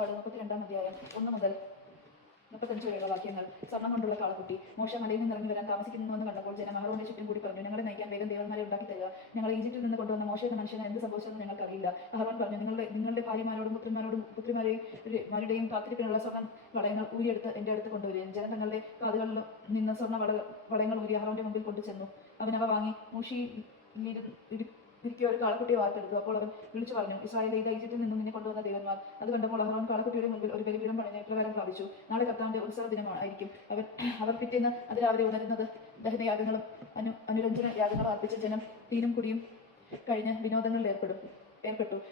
പുറപ്പാട് 32-ാം അധ്യായം 1 മുതൽ 35 വരെയുള്ള വാക്യങ്ങൾ. സ്വർണം കൊണ്ടുള്ള കാളക്കുട്ടി. മോശ മലയിൽ നിന്ന് ഇറങ്ങി വരാൻ താമസിക്കുന്നുവെന്ന് കണ്ടപ്പോൾ ജനം അഹരോന്റെ ചുറ്റും കൂടി പറഞ്ഞു, ഞങ്ങളെ നയിക്കാൻ വേഗം ദേവന്മാരെ ഉണ്ടാക്കി തരിക. ഞങ്ങൾ ഈജിപ്തിൽ നിന്ന് കൊണ്ടുവന്ന മോശ എന്ന മനുഷ്യന് എന്ത് സംഭവിച്ചതെന്ന് ഞങ്ങൾക്കറിയില്ല. അഹരോൻ പറഞ്ഞു, നിങ്ങളുടെ ഭാര്യമാരോടും പുത്രിമാരുടെയും കാത്തിരിപ്പിനുള്ള സ്വർണ്ണം വളയങ്ങൾ ഊരിയെടുത്ത് എന്റെ അടുത്ത് കൊണ്ടുവരികയും. ജനം തങ്ങളുടെ കാതുകളിൽ നിന്ന് സ്വർണ്ണ വളയങ്ങൾ ഊരി അഹരോന്റെ മുമ്പിൽ കൊണ്ടുചെന്നു. അവനവ വാങ്ങി ഇരിക്കുക ഒരു കാളക്കുട്ടിയെ വാർത്തെടുത്തു. അപ്പോൾ അവൻ വിളിച്ചു പറഞ്ഞു, ഇസ്രായേൽ ഇത് ഈജിപ്തിൽ നിന്നും നിന്നെ കൊണ്ടുവന്ന ദേവന്മാർ. അത് കണ്ടപ്പോൾ അഹരോൻ കാളക്കുട്ടിയുടെ മുമ്പിൽ ഒരു ബലിപീഠം പണിഞ്ഞ് ഇപ്രകാരം പ്രാപിച്ചു, നാളെ കർത്താവിന്റെ ഉത്സവ ദിനമായിരിക്കും. അവർ പിറ്റേന്ന് അതിരാവിലെ ഉണരുന്നത് ദഹനയാഗങ്ങളും അനുരഞ്ജന യാഗങ്ങളും അർപ്പിച്ച ജനം തീനും കുടിയും കഴിഞ്ഞ് വിനോദങ്ങളിൽ ഏർപ്പെട്ടു.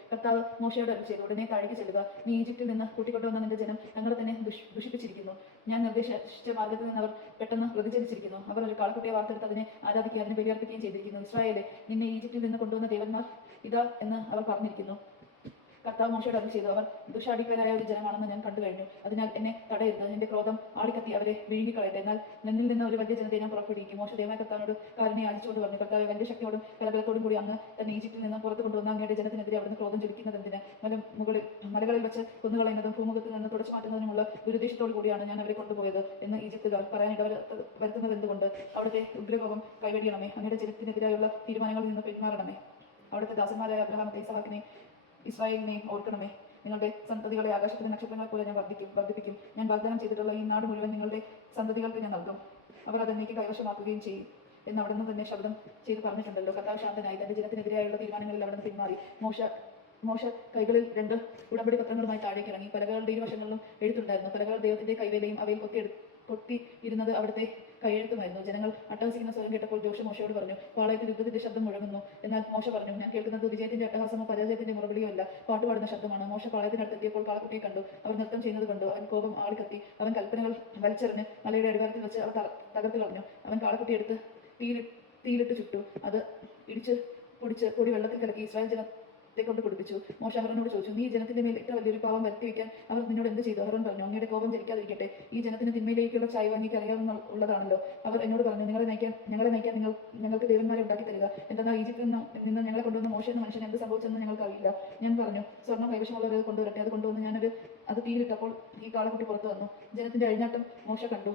കർത്താവ് മോശയോട് അരുളിച്ചെയ്തു, ഉടനെ താഴേക്ക് ചെല്ലുക. നീ ഈജിപ്തിൽ നിന്ന് കൂട്ടിക്കൊണ്ടുവന്ന നിന്റെ ജനം ഞങ്ങളെ തന്നെ ദുഷിപ്പിച്ചിരിക്കുന്നു. ഞാൻ നിർദ്ദേശിച്ച മാർഗത്തിൽ നിന്ന് അവർ പെട്ടെന്ന് വ്യതിചലിച്ചിരിക്കുന്നു. അവർ ഒരു കാളക്കുട്ടിയെ വാർത്തെടുത്ത് അതിനെ ആരാധിക്കുക, അതിനെ ബലിയർപ്പിക്കുകയും ചെയ്തിരിക്കുന്നു. ഇസ്രായേലെ, നിന്നെ ഈജിപ്തിൽ നിന്ന് കൊണ്ടുവന്ന ദേവന്മാർ ഇതാ എന്ന് അവർ പറഞ്ഞിരിക്കുന്നു. കർത്താവ് മോശയോട് അരുളിച്ചെയ്തു, അവർ ദുഷാടിക്കരായ ഒരു ജനമാണെന്ന് ഞാൻ കണ്ടു കഴിഞ്ഞു. അതിനാൽ എന്നെ തടയരുത്. എന്റെ ക്രോധം ആളിക്കത്തി അവരെ വിഴുങ്ങിക്കളയട്ടെ. എന്നാൽ നിന്നിൽ നിന്ന് ഒരു വലിയ ജനതയെ ഞാൻ പുറപ്പെടുവിക്കും. മോശ ദേവനായ കർത്താവിനോട് കാരുണ്യം യാചിച്ചുകൊണ്ട് പറഞ്ഞു, കർത്താവ് വലിയ ശക്തിയോടും ബലബലത്തോടും കൂടി അങ്ങ് തന്നെ ഈജിപ്തിൽ നിന്ന് പുറത്തു കൊണ്ടുവന്ന അങ്ങയുടെ ജനത്തിനെതിരെ അവിടുന്ന് ക്രോധം ജ്വലിക്കുന്നതെന്തിന്? മലകളിൽ വെച്ച് കൊന്നുകളയുന്നതും ഭൂമുഖത്തിൽ നിന്ന് തുടച്ചു മാറ്റുന്നതിനുമുള്ള ദുരുദ്ദേശത്തോടു കൂടിയാണ് ഞാൻ അവരെ കൊണ്ടുപോയത് എന്ന് ഈജിപ്തുകാർ പറയാനിട വരുത്തുന്നത് എന്തുകൊണ്ട്? അവിടുത്തെ ഉഗ്രകോപം കൈവെടിയണമേ. അങ്ങയുടെ ജനത്തിനെതിരായുള്ള തീരുമാനങ്ങളിൽ നിന്ന് പിന്മാറണമേ. അവിടുത്തെ ദാസന്മാരായ അബ്രഹാമത്തെ ഇസഹാക്കിനെ ഇസ്രായേലിനെ ഓർക്കണമേ. നിങ്ങളുടെ സന്തതികളെ ആകാശത്തിലെ നക്ഷത്രങ്ങളെ പോലെ ഞാൻ വർദ്ധിപ്പിക്കും. ഞാൻ വാഗ്ദാനം ചെയ്തിട്ടുള്ള ഈ നാട് മുഴുവൻ നിങ്ങളുടെ സന്തതികൾക്ക് ഞാൻ നൽകും. അവർ അതെന്നേക്ക് കൈവശമാക്കുകയും ചെയ്യും എന്ന് അവിടുന്ന് തന്നെ ശബ്ദം ചെയ്ത് പറഞ്ഞിട്ടുണ്ടല്ലോ. കർത്താവ് ശാന്തനായി തന്റെ ജനത്തിനെതിരായുള്ള തീരുമാനങ്ങളിൽ അവിടുന്ന് പിന്മാറി. മോശ കൈകളിൽ 2 ഉടമ്പടി പത്രങ്ങളുമായി താഴേക്ക് ഇറങ്ങി. പലകളുടെ ഇരുവശങ്ങളിലും എഴുത്തുണ്ടായിരുന്നു. പലകൾ ദൈവത്തിന്റെ കൈവേലയും അവയിൽ കൊത്തി ഇരുന്നത് അവിടുത്തെ കൈയെഴുത്തുമായിരുന്നു. ജനങ്ങൾ അട്ടഹസിക്കുന്ന സ്വരം കേട്ടപ്പോൾ ജോഷ മോശയോട് പറഞ്ഞു, പാളയത്തിൽ യുദ്ധത്തിന്റെ ശബ്ദം മുഴങ്ങുന്നു. എന്നാൽ മോശ പറഞ്ഞു, ഞാൻ കേൾക്കുന്നത് വിജയത്തിന്റെ അട്ടഹാസമോ പരാജയത്തിന്റെ മുറവിളിയോ അല്ല, പാട്ടുപാടുന്ന ശബ്ദമാണ്. മോശ പാളയത്തിനടുത്തെത്തിയപ്പോൾ കാളക്കുട്ടിയെ കണ്ടു. അവർ നൃത്തം ചെയ്യുന്നത് കണ്ടു. അവൻ കോപം ആളിക്കത്തി. അവൻ കൽപ്പനകൾ വലിച്ചെറിഞ്ഞ് മലയുടെ അടിവാരത്തിൽ വെച്ച് അവർ തകർത്ത് കളഞ്ഞു. അവൻ കാളക്കുട്ടി എടുത്ത് തീയിലിട്ട് ചുട്ടു. അത് ഇടിച്ച് പൊടി വെള്ളത്തിൽ കലക്കി ഇസ്രായേൽ ജനത്തെ കൊണ്ട് കുടിപ്പിച്ചു. മോശ അഹരോനോട് ചോദിച്ചു, നീ ജനത്തിന്റെ മേൽ ഇത്ര വലിയൊരു പാവം വരുത്തി വയ്ക്കാൻ അവർ നിന്നോട് എന്ത് ചെയ്തു? അഹരോൻ പറഞ്ഞു, അങ്ങയുടെ കോപം ജനിക്കാതിരിക്കട്ടെ. ഈ ജനത്തിന് തിന്മയിലേക്കുള്ള ചായ്വ് അങ്ങേക്ക് അറിയാവുന്നതാണല്ലോ. അവർ എന്നോട് പറഞ്ഞു, ഞങ്ങളെ നയിക്കാൻ ഞങ്ങൾക്ക് ദേവന്മാരെ ഉണ്ടാക്കി തരിക. എന്തെന്നാൽ ഈജിപ്തിൽ നിന്ന് ഞങ്ങളെ കൊണ്ടുവന്ന മോശ എന്ന മനുഷ്യൻ എന്ത് സംഭവിച്ചെന്ന് ഞങ്ങൾക്ക് അറിയില്ല. ഞാൻ പറഞ്ഞു, സ്വർണ്ണം കൈവശമുള്ളവർ കൊണ്ടുവരട്ടെ. അത് കൊണ്ടുവന്ന് അത് തീയിലിട്ടപ്പോൾ ഈ കാളക്കുട്ടി പുറത്തു വന്നു. ജനത്തിന്റെ അഴിഞ്ഞാട്ടം മോശ കണ്ടു.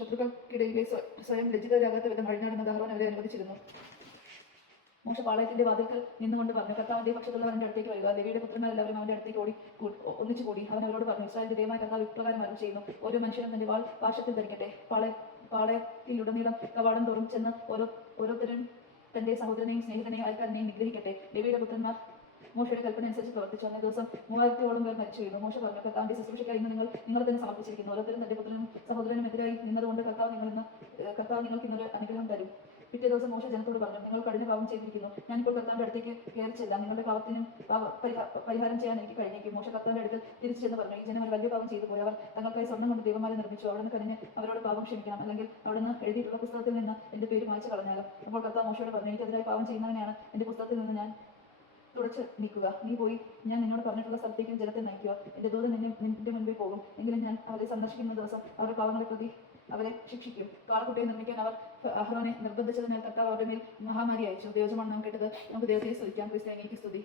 ശത്രുക്കൾക്കിടയിലെ സ്വയം ലജ്ജിതരാകാത്ത വിധം അഴിഞ്ഞാടുന്നത് അഹരോൻ അവരെ അനുവദിച്ചിരുന്നു. മോശ പാളയത്തിന്റെ വാതിൽക്കൽ നിന്നുകൊണ്ട് പറഞ്ഞു, കർത്താവിന്റെ പക്ഷത്തുള്ളവർ അവന്റെ അടുത്തേക്ക് വരിക. ലേവിയുടെ പുത്രന്മാരെല്ലാവരും അവന്റെ അടുത്തേക്ക് ഒന്നിച്ചു കൂടി. അവൻ അവരോട് പറഞ്ഞു, ഇസ്രായേലിന്റെ ദൈവമായ കർത്താവ് ഇപ്രകാരം അരുളി ചെയ്യുന്നു, ഓരോ മനുഷ്യനും തന്റെ വാൾ പാർശ്വത്തിൽ ധരിക്കട്ടെ. പാളയത്തിലുടനീളം കവാടം തോറും ചെന്ന് ഓരോരുത്തരും തന്റെ സഹോദരനെയും സ്നേഹിതനെയും അയൽക്കാരനെയും നിഗ്രഹിക്കട്ടെ. ലേവിയുടെ പുത്രന്മാർ മോശയുടെ കൽപ്പന അനുസരിച്ച് പ്രവർത്തിച്ചു. അന്നേ ദിവസം 3000-ഓളം പേർ മരിച്ചു വീണു. മോശ പറഞ്ഞു, കർത്താവിന്റെ ശുശ്രൂഷയ്ക്കായി ഇന്ന് നിങ്ങളെ തന്നെ സമർപ്പിച്ചിരിക്കുന്നു. ഓരോരുത്തരും തന്റെ പുത്രനും സഹോദരനും എതിരായി നിന്നതുകൊണ്ട് കർത്താവ് നിങ്ങൾക്ക് ഇന്നൊരു അനുഗ്രഹം തരും. പിറ്റേ ദിവസം മോശ ജനത്തോട് പറഞ്ഞു, നിങ്ങൾ കഠിന പാപം ചെയ്തിരിക്കുന്നു. ഞാനിപ്പോൾ കർത്താവിന്റെ അടുത്തേക്ക് കയറിച്ചില്ല. നിങ്ങളുടെ പാപത്തിനും പരിഹാരം ചെയ്യാൻ എനിക്ക് കഴിഞ്ഞേക്കും. മോശ കർത്താവിന്റെ അടുത്ത് തിരിച്ചു ചെന്ന് പറഞ്ഞു, ഈ ജനം ഒരു വലിയ പാപം ചെയ്തു പോയി. അവർ തങ്ങൾക്കായി സ്വർണ്ണം കൊണ്ട് ദൈവമാരെ നിർമ്മിച്ചു. അവിടുന്ന് കനിഞ്ഞ് അവരോട് പാപം ക്ഷമിക്കണം, അല്ലെങ്കിൽ അവിടുന്ന് എഴുതിയിട്ടുള്ള പുസ്തകത്തിൽ നിന്ന് എന്റെ പേര് മായ്ച്ചു കളഞ്ഞാലും. അപ്പോൾ കർത്താവ് മോശയോട് പറഞ്ഞു, എനിക്കെതിരായി പാപം ചെയ്യുന്നവനെയാണ് എന്റെ പുസ്തകത്തിൽ നിന്ന് ഞാൻ തുടച്ച് നീക്കുക. നീ പോയി ഞാൻ നിന്നോട് പറഞ്ഞിട്ടുള്ള സ്ഥലത്തേക്കും ജനത്തെ നയിക്കുക. എന്റെ ദൂതൻ നിന്റെ മുൻപേ പോകും. എങ്കിലും ഞാൻ അവരെ സന്ദർശിക്കുന്ന ദിവസം അവരുടെ പാവങ്ങളെ പ്രതി അവരെ ശിക്ഷിക്കും. കാളക്കുട്ടിയെ നിർമ്മിക്കാൻ അവർ അഹ്റോനെ നിർബന്ധിച്ചതിനാൽ കർത്താവ് അവരുടെ മേൽ മഹാമാരി അയച്ചു. ദൈവജമാണ് നാം കേട്ടത്. നമുക്ക് ദൈവത്തെ സ്തുതിക്കാം. ക്രിസ്ത്യാനിക്ക് സ്തുതി.